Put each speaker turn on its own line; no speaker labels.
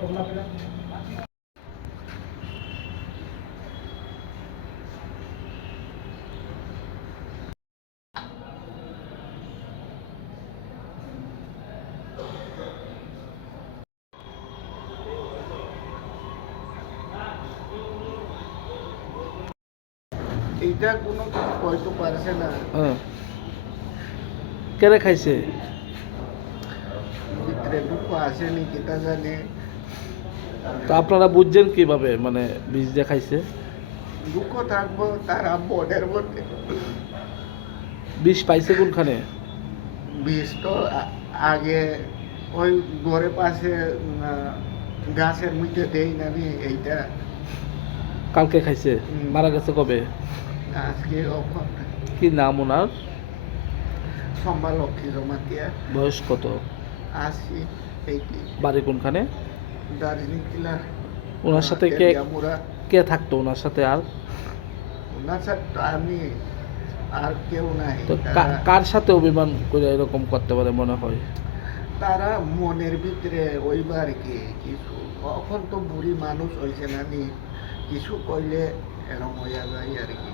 Gracias. এইটা কোনো কিছু পারছে না।
হ্যাঁ। কেড়ে খাইছে?
দুঃখ আসেনি কেটা জানে।
তো আপনারা বুঝছেন কীভাবে মানে বীজ দিয়ে খাইছে?
দুঃখ থাকব তারা বনের মধ্যে
বিষ পাইছে কোনখানে?
বিষ তো আগে ওই ঘরের পাশে গাছের মধ্যে দেই না এইটা।
কালকে খাইছে? মারা গেছে কবে?
আজকে
কি নাম ওনার?
সম্বা লক্ষ্মী জমাতিয়া।
বয়স কত?
এইটি
বাড়ি কোনখানে?
দার্জিলিং জেলা
ওনার সাথে কে কে থাকতো ওনার সাথে আর?
ওনার সাথে আমি আর কেউ নাই।
তো কার সাথে অভিমান করে এরকম করতে পারে মনে হয়?
তারা মনের ভিতরে ওইবার কি কিছু এখন তো বুড়ি মানুষ হয়েছে না নি কিছু কইলে এরম হইয়া যায় আর কি।